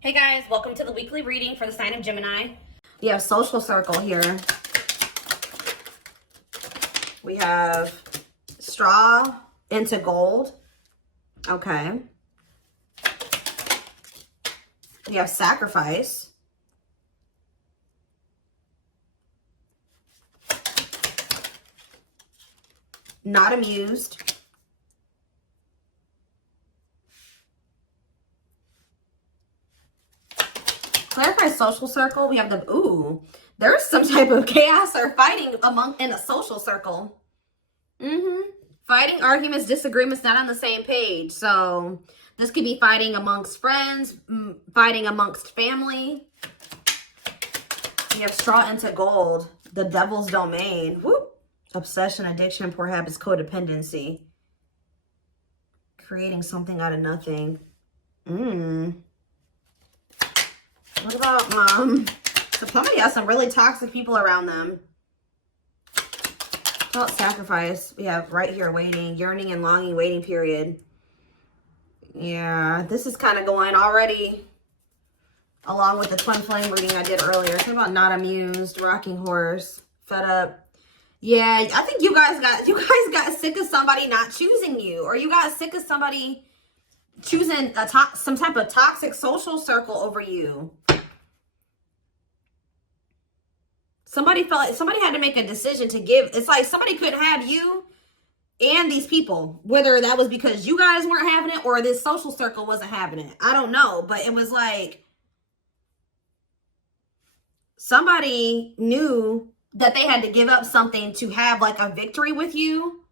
Hey guys, welcome to the weekly reading for the sign of Gemini. We have social circle here. We have straw into gold. Okay. We have sacrifice. Not amused. Clarify social circle. We have the, ooh, there's some type of chaos or fighting in a social circle. Fighting, arguments, disagreements, not on the same page. So this could be fighting amongst friends, fighting amongst family. We have straw into gold. The devil's domain. Whoop. Obsession, addiction, poor habits, codependency. Creating something out of nothing. What about so somebody has some really toxic people around them. What about sacrifice? We have right here, waiting, yearning and longing, waiting period. Yeah, this is kind of going already along with the twin flame reading I did earlier. What about not amused, rocking horse, fed up? Yeah, I think you guys got sick of somebody not choosing you, or you got sick of somebody choosing some type of toxic social circle over you. Somebody felt like somebody had to make a decision to give. It's like somebody couldn't have you and these people, whether that was because you guys weren't having it or this social circle wasn't having it. I don't know, but it was like somebody knew that they had to give up something to have like a victory with you.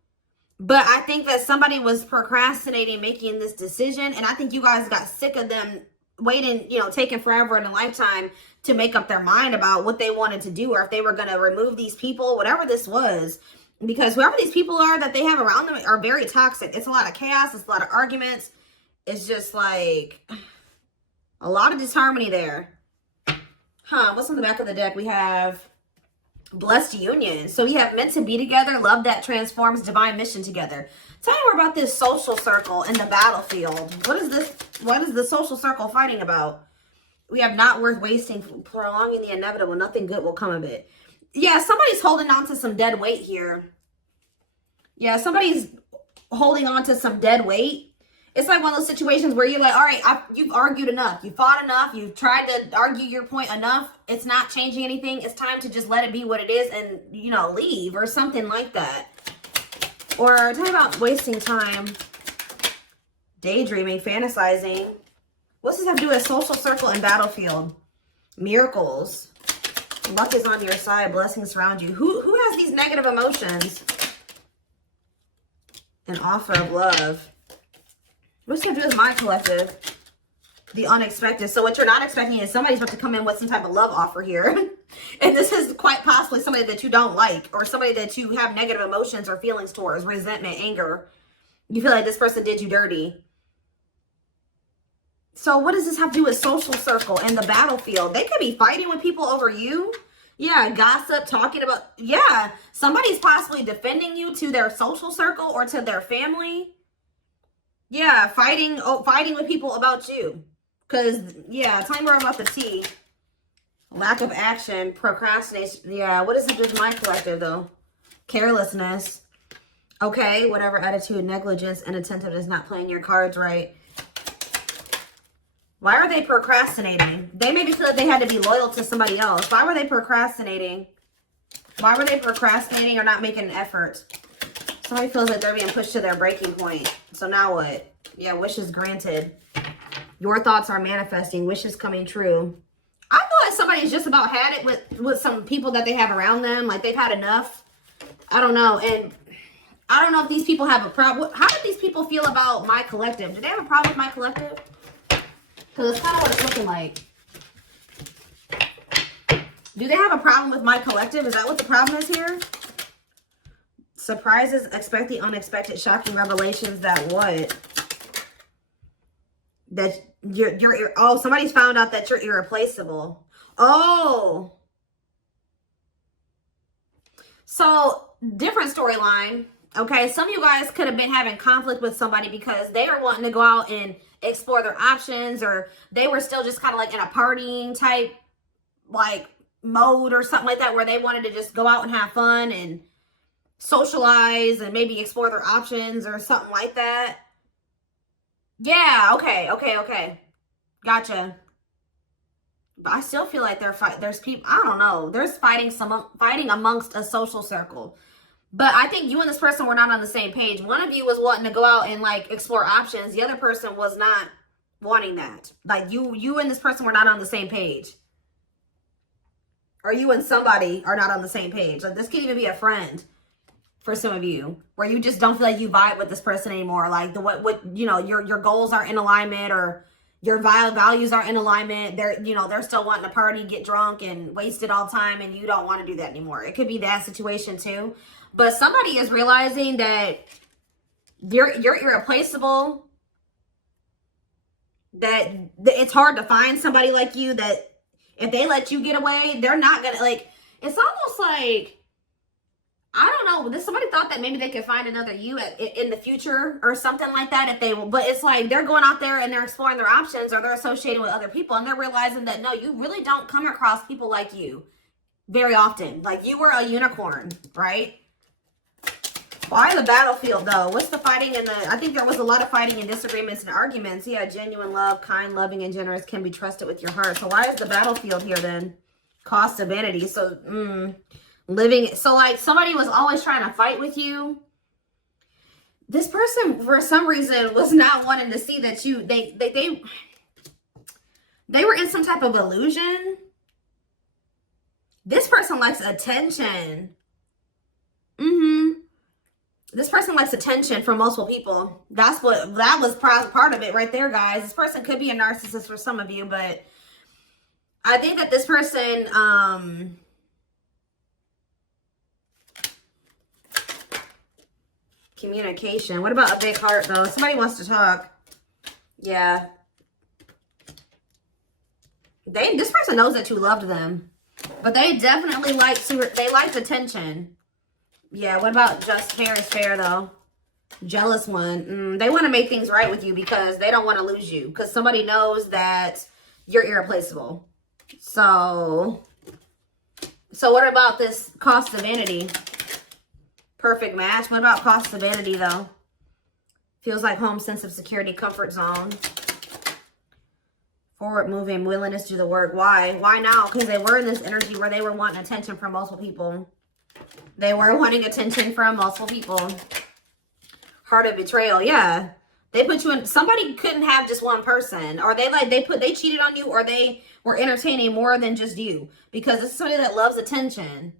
But I think that somebody was procrastinating making this decision. And I think you guys got sick of them waiting, taking forever in a lifetime to make up their mind about what they wanted to do, or if they were going to remove these people, whatever this was. Because whoever these people are that they have around them are very toxic. It's a lot of chaos. It's a lot of arguments. It's just like a lot of disharmony there. What's on the back of the deck? We have blessed union. So we have meant to be together, love that transforms, divine mission together. Tell me more about this social circle in the battlefield. What is this? What is the social circle fighting about? We have not worth wasting, prolonging the inevitable. Nothing good will come of it. Yeah, somebody's holding on to some dead weight here. Yeah, somebody's holding on to some dead weight. It's like one of those situations where you're like, all right, you've argued enough. You fought enough. You've tried to argue your point enough. It's not changing anything. It's time to just let it be what it is and, leave or something like that. Or talk about wasting time, daydreaming, fantasizing. What's this have to do with social circle and battlefield? Miracles. Luck is on your side. Blessings surround you. Who has these negative emotions? An offer of love. What's going to do with my collective? The unexpected. So what you're not expecting is somebody's about to come in with some type of love offer here. And this is quite possibly somebody that you don't like, or somebody that you have negative emotions or feelings towards, resentment, anger. You feel like this person did you dirty. So what does this have to do with social circle and the battlefield? They could be fighting with people over you. Yeah, gossip, talking about, yeah, somebody's possibly defending you to their social circle or to their family. Yeah, fighting with people about you. Because, yeah, tell me more about the tea. Lack of action, procrastination. Yeah, what is it with my collective, though? Carelessness. Okay, whatever attitude, negligence, inattentiveness, not playing your cards right. Why are they procrastinating? They maybe feel like they had to be loyal to somebody else. Why were they procrastinating? Why were they procrastinating or not making an effort? Somebody feels like they're being pushed to their breaking point. So now what? Yeah, wishes granted. Your thoughts are manifesting. Wishes coming true. I feel like somebody's just about had it with some people that they have around them. Like they've had enough. I don't know. And I don't know if these people have a problem. How do these people feel about my collective? Do they have a problem with my collective? Because it's kind of what it's looking like. Do they have a problem with my collective? Is that what the problem is here? Surprises, expect the unexpected, shocking revelations that what? That you're oh, somebody's found out that you're irreplaceable. Oh. So, different storyline. Okay, some of you guys could have been having conflict with somebody because they are wanting to go out and explore their options, or they were still just kind of like in a partying type like mode or something like that, where they wanted to just go out and have fun and socialize and maybe explore their options or something like that. Yeah, okay. Gotcha. But I still feel like there's people, I don't know, there's fighting amongst a social circle. But I think you and this person were not on the same page. One of you was wanting to go out and like explore options. The other person was not wanting that. Like you and this person were not on the same page. Or you and somebody are not on the same page. Like this could even be a friend for some of you, where you just don't feel like you vibe with this person anymore. Like what you know, your goals aren't in alignment, or your values aren't in alignment. They're still wanting to party, get drunk, and waste it all time, and you don't want to do that anymore. It could be that situation too. But somebody is realizing that you're irreplaceable. That it's hard to find somebody like you, that if they let you get away, they're not gonna, like, it's almost like, I don't know, somebody thought that maybe they could find another you in the future or something like that if they will. But it's like they're going out there and they're exploring their options, or they're associating with other people, and they're realizing that no, you really don't come across people like you very often. Like you were a unicorn, right? Why the battlefield though? What's the fighting and I think there was a lot of fighting and disagreements and arguments. Yeah, genuine love, kind, loving, and generous can be trusted with your heart. So why is the battlefield here then? Cost of vanity. So living, so like somebody was always trying to fight with you. This person for some reason was not wanting to see that they were in some type of illusion. This person likes attention. This person likes attention from multiple people. That was part of it right there, guys. This person could be a narcissist for some of you, but I think that this person, communication. What about a big heart though? Somebody wants to talk. Yeah. This person knows that you loved them, but they definitely liked attention. Yeah, what about just fair is fair though? Jealous one. They want to make things right with you because they don't want to lose you, because somebody knows that you're irreplaceable. So what about this cost of vanity? Perfect match. What about cost of vanity though? Feels like home, sense of security, comfort zone. Forward moving, willingness to do the work. Why? Why now? Because they were in this energy where they were wanting attention from multiple people. They were wanting attention from multiple people. Heart of betrayal. Yeah. They put you in, somebody couldn't have just one person, or they cheated on you, or they were entertaining more than just you, because this is somebody that loves attention.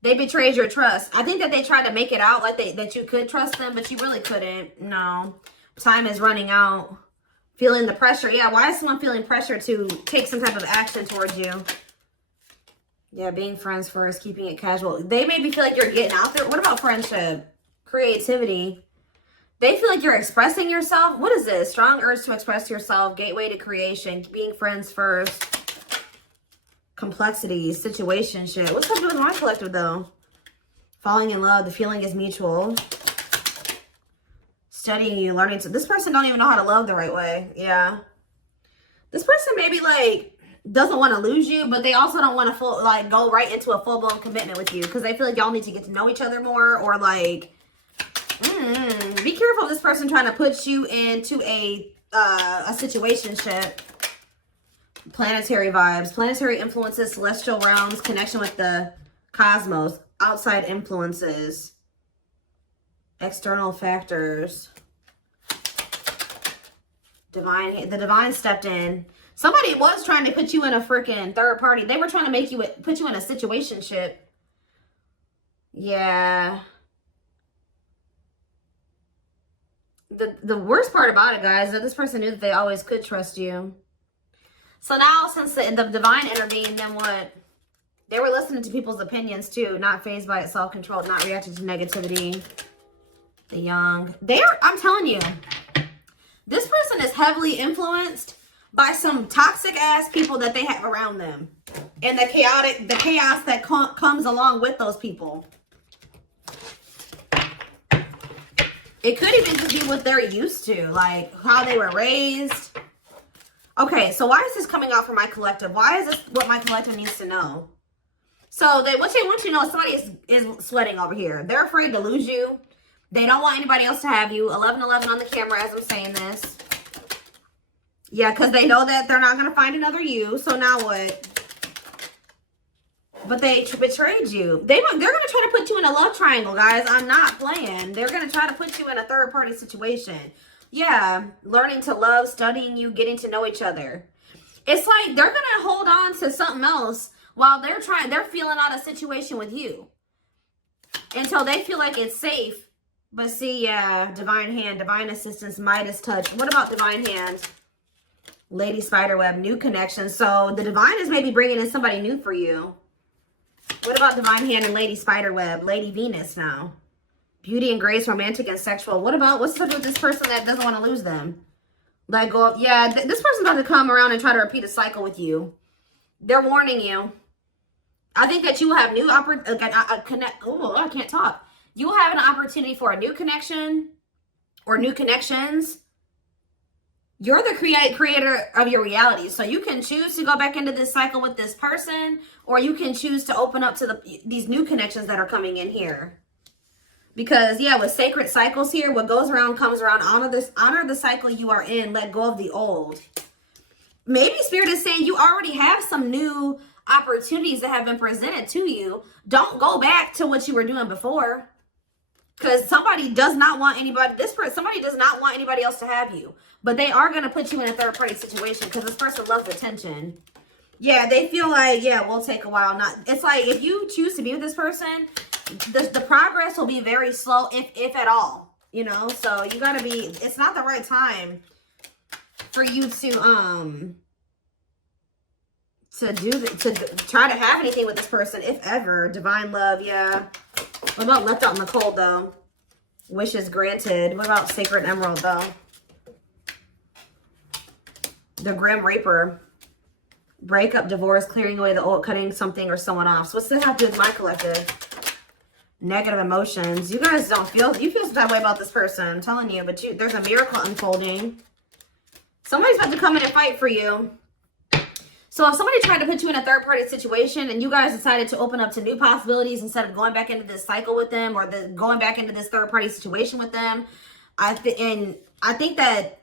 They betrayed your trust. I think that they tried to make it out like that you could trust them, but you really couldn't. No. Time is running out. Feeling the pressure. Yeah, why is someone feeling pressure to take some type of action towards you? Yeah, being friends first, keeping it casual. They maybe feel like you're getting out there. What about friendship? Creativity. They feel like you're expressing yourself. What is this? Strong urge to express yourself. Gateway to creation. Being friends first. Complexity. Situationship. What's up with my collective though? Falling in love. The feeling is mutual. Studying you. Learning to. This person don't even know how to love the right way. Yeah. This person maybe like doesn't want to lose you, but they also don't want to go right into a full-blown commitment with you, because they feel like y'all need to get to know each other more, or like be careful of this person trying to put you into a situationship. Planetary vibes, planetary influences, celestial realms, connection with the cosmos, outside influences, external factors, the divine stepped in. Somebody was trying to put you in a freaking third party. They were trying to put you in a situationship. Yeah. The worst part about it, guys, is that this person knew that they always could trust you. So now, since the divine intervened, then what? They were listening to people's opinions too, not fazed by it, self-controlled, not reacting to negativity. The young. I'm telling you, this person is heavily influenced by some toxic ass people that they have around them, and the chaos that comes along with those people. It could even just be what they're used to, like how they were raised. Okay, so why is this coming out for my collective? Why is this what my collective needs to know? So what they want you to know is somebody is sweating over here. They're afraid to lose you. They don't want anybody else to have you. 1111 on the camera as I'm saying this. Yeah, because they know that they're not going to find another you. So now what? But they betrayed you. They're going to try to put you in a love triangle, guys. I'm not playing. They're going to try to put you in a third-party situation. Yeah, learning to love, studying you, getting to know each other. It's like they're going to hold on to something else while they're feeling out a situation with you. Until they feel like it's safe. But see, yeah, divine hand, divine assistance, Midas touch. What about divine hand? Lady Spiderweb, new connection. So the divine is maybe bringing in somebody new for you. What about divine hand and Lady Spiderweb? Lady Venus now. Beauty and grace, romantic and sexual. What's up with this person that doesn't want to lose them? Let go of, yeah, this person's about to come around and try to repeat a cycle with you. They're warning you. I think that you will have new I can't talk. You will have an opportunity for a new connection or new connections. You're the creator of your reality. So you can choose to go back into this cycle with this person, or you can choose to open up to these new connections that are coming in here. Because, yeah, with sacred cycles here, what goes around comes around. Honor the cycle you are in. Let go of the old. Maybe Spirit is saying you already have some new opportunities that have been presented to you. Don't go back to what you were doing before. Because somebody does not want anybody, somebody does not want anybody else to have you. But they are going to put you in a third-party situation because this person loves attention. Yeah, they feel like, yeah, we'll take a while. It's like if you choose to be with this person, the progress will be very slow, if at all. You know, so you got to be, it's not the right time for you to try to have anything with this person, if ever. Divine love, yeah. What about left out in the cold, though? Wishes granted. What about sacred emerald, though? The Grim Reaper. Breakup, divorce, clearing away the old, cutting something or someone off. So what's this have to do with my collective? Negative emotions. You guys don't feel, you feel some type of way about this person. I'm telling you, but there's a miracle unfolding. Somebody's about to come in and fight for you. So if somebody tried to put you in a third-party situation and you guys decided to open up to new possibilities instead of going back into this cycle with them or going back into this third-party situation with them, I think that,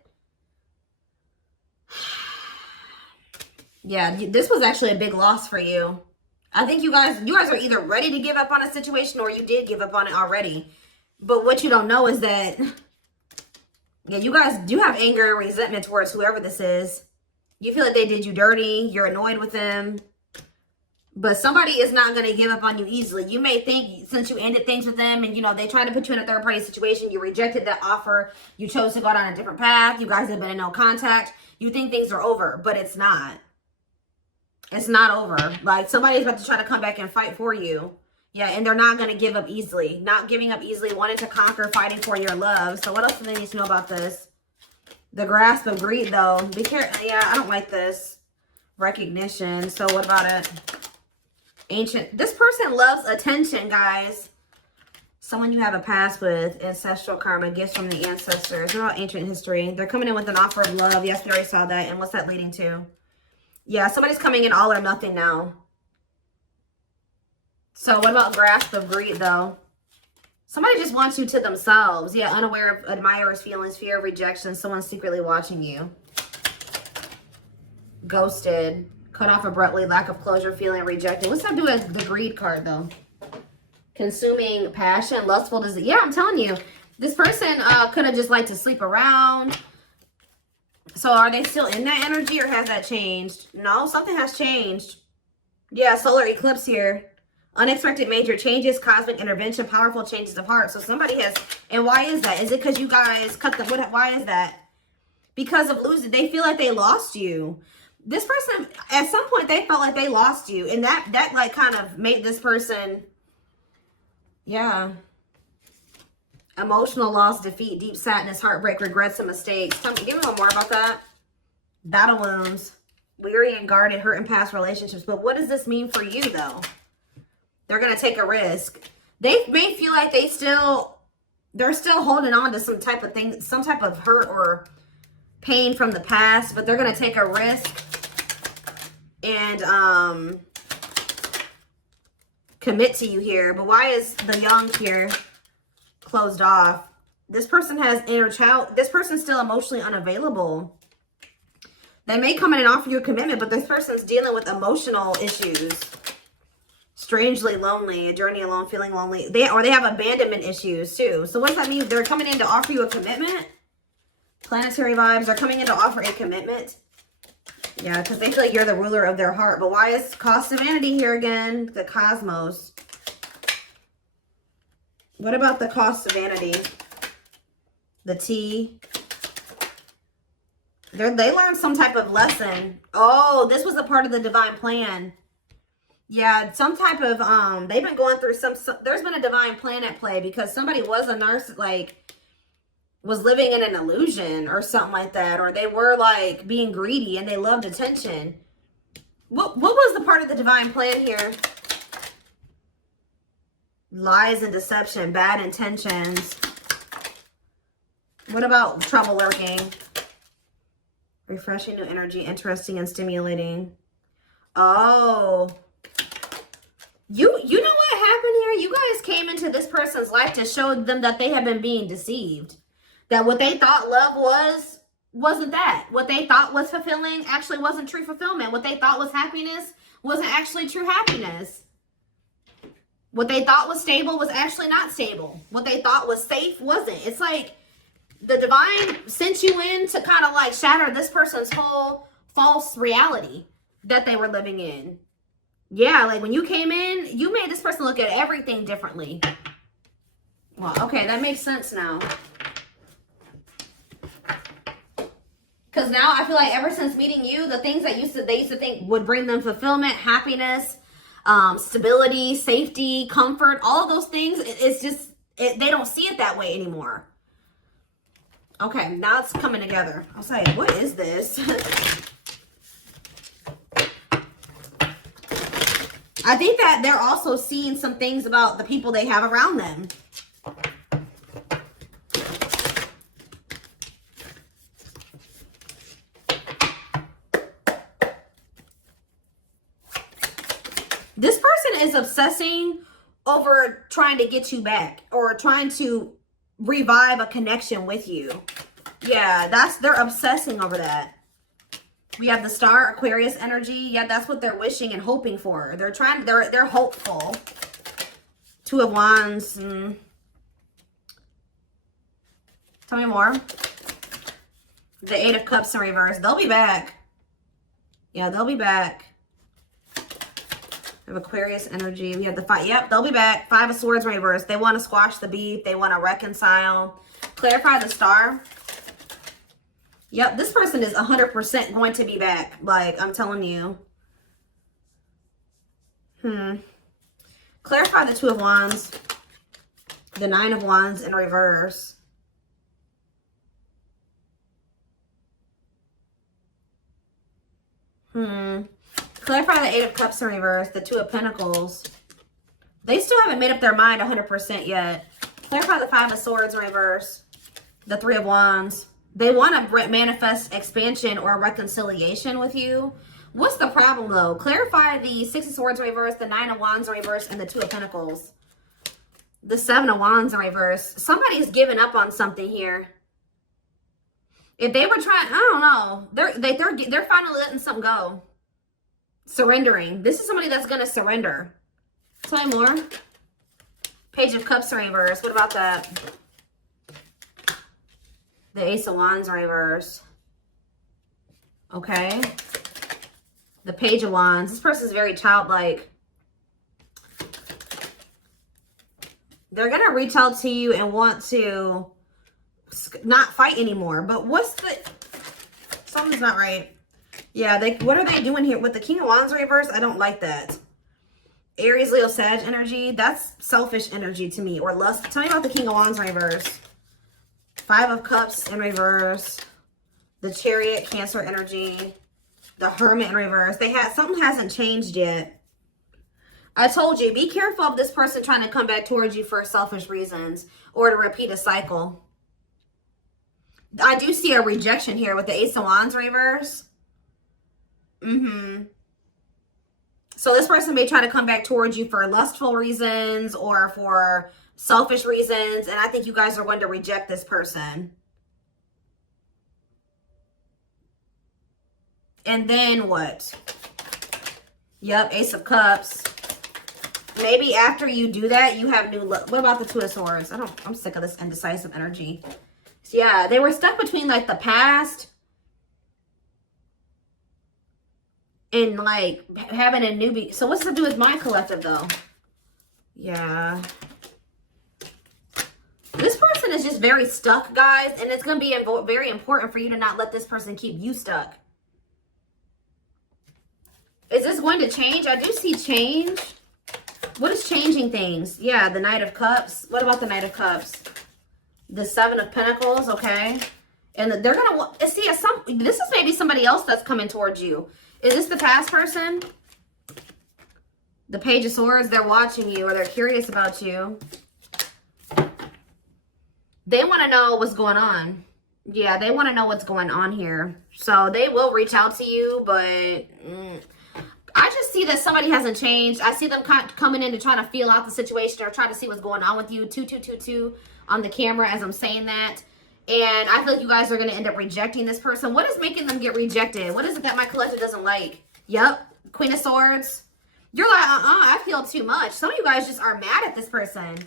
yeah, this was actually a big loss for you. I think you guys are either ready to give up on a situation or you did give up on it already. But what you don't know is that, yeah, you guys do have anger and resentment towards whoever this is. You feel like they did you dirty. You're annoyed with them. But somebody is not going to give up on you easily. You may think since you ended things with them and, you know, they tried to put you in a third-party situation, you rejected that offer, you chose to go down a different path, you guys have been in no contact, you think things are over, but it's not. It's not over. Like, somebody's about to try to come back and fight for you. Yeah, and they're not going to give up easily. Not giving up easily, wanting to conquer, fighting for your love. So what else do they need to know about this? The grasp of greed, though. Be careful. Yeah, I don't like this. Recognition. So what about it? Ancient. This person loves attention, guys. Someone you have a past with. Ancestral karma. Gifts from the ancestors. What about ancient history? They're coming in with an offer of love. Yes, we already saw that. And what's that leading to? Yeah, somebody's coming in all or nothing now. So what about grasp of greed, though? Somebody just wants you to themselves. Yeah, unaware of admirers' feelings, fear of rejection. Someone secretly watching you. Ghosted. Cut off abruptly. Lack of closure. Feeling rejected. What's that do with the greed card, though? Consuming passion. Lustful desire. Yeah, I'm telling you. This person could have just liked to sleep around. So are they still in that energy or has that changed? No, something has changed. Yeah, solar eclipse here. Unexpected major changes, cosmic intervention, powerful changes of heart. So somebody has, and why is that? Is it because you guys cut the, why is that? Because of losing, they feel like they lost you. This person, at some point, they felt like they lost you. And that like kind of made this person, yeah. Emotional loss, defeat, deep sadness, heartbreak, regrets, and mistakes. Tell me, give me a little more about that. Battle wounds, weary and guarded, hurt in past relationships. But what does this mean for you, though? They're going to take a risk. They may feel like they still, They're still holding on to some type of thing, some type of hurt or pain from the past, but they're going to take a risk and commit to you here. But why is the young here closed off? This person has inner child. This person's still emotionally unavailable. They may come in and offer you a commitment, but this person's dealing with emotional issues. Strangely lonely, a journey alone, feeling lonely. They have abandonment issues too. So what does that mean? They're coming in to offer you a commitment. Planetary vibes are coming in to offer a commitment. Yeah, because they feel like you're the ruler of their heart. But why is cost of vanity here again? The cosmos. What about the cost of vanity? The T. They learned some type of lesson. Oh, this was a part of the divine plan. Yeah, some type of, they've been going through there's been a divine plan at play because somebody was a nurse, like, was living in an illusion or something like that. Or they were, like, being greedy and they loved attention. What was the part of the divine plan here? Lies and deception, bad intentions. What about trouble lurking? Refreshing new energy, interesting and stimulating. Oh. You know what happened here? You guys came into this person's life to show them that they have been being deceived. That what they thought love wasn't that. What they thought was fulfilling actually wasn't true fulfillment. What they thought was happiness wasn't actually true happiness. What they thought was stable was actually not stable. What they thought was safe wasn't. It's like the divine sent you in to kind of like shatter this person's whole false reality that they were living in. Yeah, like when you came in, you made this person look at everything differently. Well, okay, that makes sense now. Because now I feel like ever since meeting you, the things that they used to think would bring them fulfillment, happiness, stability, safety, comfort, all of those things, it's just, they don't see it that way anymore. Okay, now it's coming together. I was like, what is this? I think that they're also seeing some things about the people they have around them. This person is obsessing over trying to get you back or trying to revive a connection with you. Yeah, they're obsessing over that. We have the star, Aquarius energy. Yeah, that's what they're wishing and hoping for. They're hopeful. Two of Wands. Tell me more. The Eight of Cups in reverse. They'll be back. Yeah, they'll be back. We have Aquarius energy. We have the five. Yep, they'll be back. Five of Swords in reverse. They want to squash the beef. They want to reconcile. Clarify the star. Yep, this person is 100% going to be back. Like, I'm telling you. Clarify the Two of Wands. The Nine of Wands in reverse. Clarify the Eight of Cups in reverse. The Two of Pentacles. They still haven't made up their mind 100% yet. Clarify the Five of Swords in reverse. The Three of Wands. They want to manifest expansion or reconciliation with you. What's the problem, though? Clarify the Six of Swords in reverse, the Nine of Wands in reverse, and the Two of Pentacles. The Seven of Wands in reverse. Somebody's giving up on something here. If they were trying, I don't know. They're finally letting something go. Surrendering. This is somebody that's going to surrender. Tell me more. Page of Cups in reverse. What about that? The Ace of Wands in reverse. Okay. The Page of Wands. This person's very childlike. They're going to reach out to you and want to not fight anymore. But what's the... Something's not right. Yeah, what are they doing here? With the King of Wands in reverse, I don't like that. Aries, Leo, Sag energy. That's selfish energy to me. Or lust. Tell me about the King of Wands in reverse. Five of Cups in reverse. The Chariot, Cancer energy. The Hermit in reverse. Something hasn't changed yet. I told you, be careful of this person trying to come back towards you for selfish reasons or to repeat a cycle. I do see a rejection here with the Ace of Wands reverse. So this person may try to come back towards you for lustful reasons or for selfish reasons. And I think you guys are going to reject this person. And then what? Yep, Ace of Cups. Maybe after you do that, you have new love. What about the Two of Swords? I'm sick of this indecisive energy. So yeah, they were stuck between like the past and like having a newbie. So what's to do with my collective though? Yeah. This person is just very stuck, guys. And it's going to be very important for you to not let this person keep you stuck. Is this going to change? I do see change. What is changing things? Yeah, the Knight of Cups. What about the Knight of Cups? The Seven of Pentacles, okay. And they're going to see, this is maybe somebody else that's coming towards you. Is this the past person? The Page of Swords, they're watching you or they're curious about you. They want to know what's going on. Yeah, they want to know what's going on here. So they will reach out to you, but I just see that somebody hasn't changed. I see them coming in to try to feel out the situation or try to see what's going on with you. 2222 on the camera as I'm saying that. And I feel like you guys are going to end up rejecting this person. What is making them get rejected? What is it that my collective doesn't like? Yep, Queen of Swords. You're like, I feel too much. Some of you guys just are mad at this person.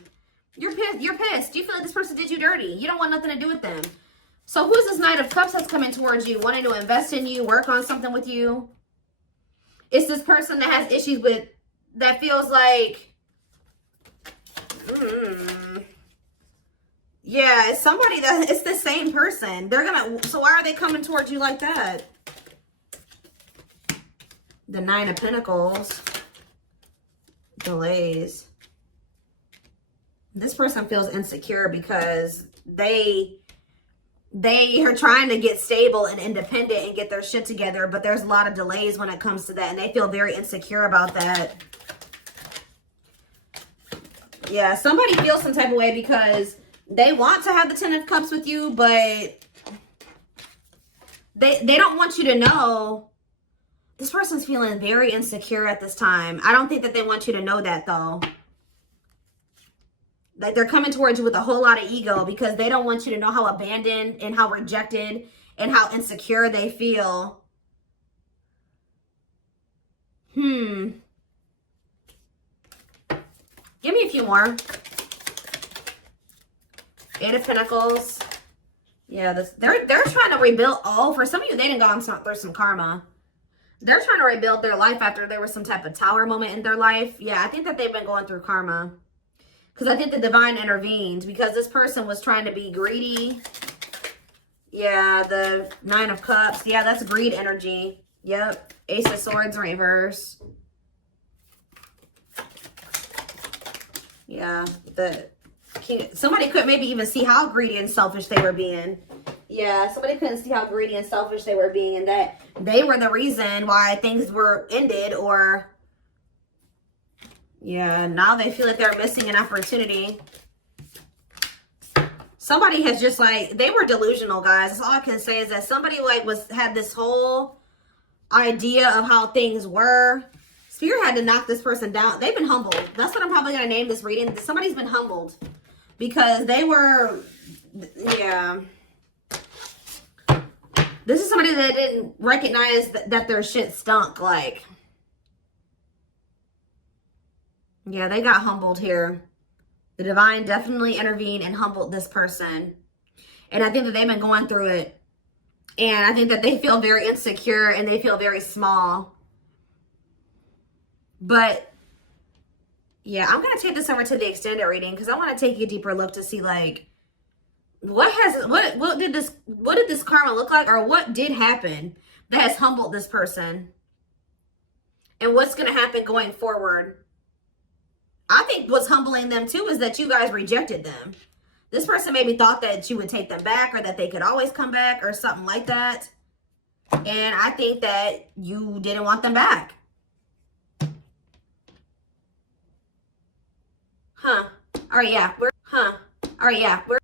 You're pissed. You're pissed. You feel like this person did you dirty. You don't want nothing to do with them. So who's this Knight of Cups that's coming towards you, wanting to invest in you, work on something with you? It's this person that has issues with, that feels like, yeah, it's somebody that, it's the same person. They're gonna, so why are they coming towards you like that? The Nine of Pentacles. Delays. This person feels insecure because they are trying to get stable and independent and get their shit together, but there's a lot of delays when it comes to that, and they feel very insecure about that. Yeah, somebody feels some type of way because they want to have the Ten of Cups with you, but they don't want you to know. This person's feeling very insecure at this time. I don't think that they want you to know that, though. Like, they're coming towards you with a whole lot of ego because they don't want you to know how abandoned and how rejected and how insecure they feel. Give me a few more. Eight of Pentacles. Yeah, they're trying to rebuild. Oh, for some of you, they didn't go through some karma. They're trying to rebuild their life after there was some type of tower moment in their life. Yeah, I think that they've been going through karma. Because I think the divine intervened because this person was trying to be greedy. Yeah, the Nine of Cups. Yeah, that's greed energy. Yep. Ace of Swords in reverse. Yeah, somebody could maybe even see how greedy and selfish they were being. Yeah, somebody couldn't see how greedy and selfish they were being and that they were the reason why things were ended or... Yeah, now they feel like they're missing an opportunity. Somebody has just like, they were delusional, guys. That's all I can say is that somebody like had this whole idea of how things were. Spirit had to knock this person down. They've been humbled. That's what I'm probably going to name this reading. Somebody's been humbled because they were, yeah. This is somebody that didn't recognize that their shit stunk. Like, yeah, they got humbled here. The divine definitely intervened and humbled this person. And I think that they've been going through it. And I think that they feel very insecure and they feel very small. But, yeah, I'm going to take this over to the extended reading because I want to take a deeper look to see, like, what did this karma look like, or what did happen that has humbled this person? And what's going to happen going forward? I think what's humbling them too is that you guys rejected them. This person maybe thought that you would take them back or that they could always come back or something like that. And I think that you didn't want them back. All right, yeah. All right, yeah.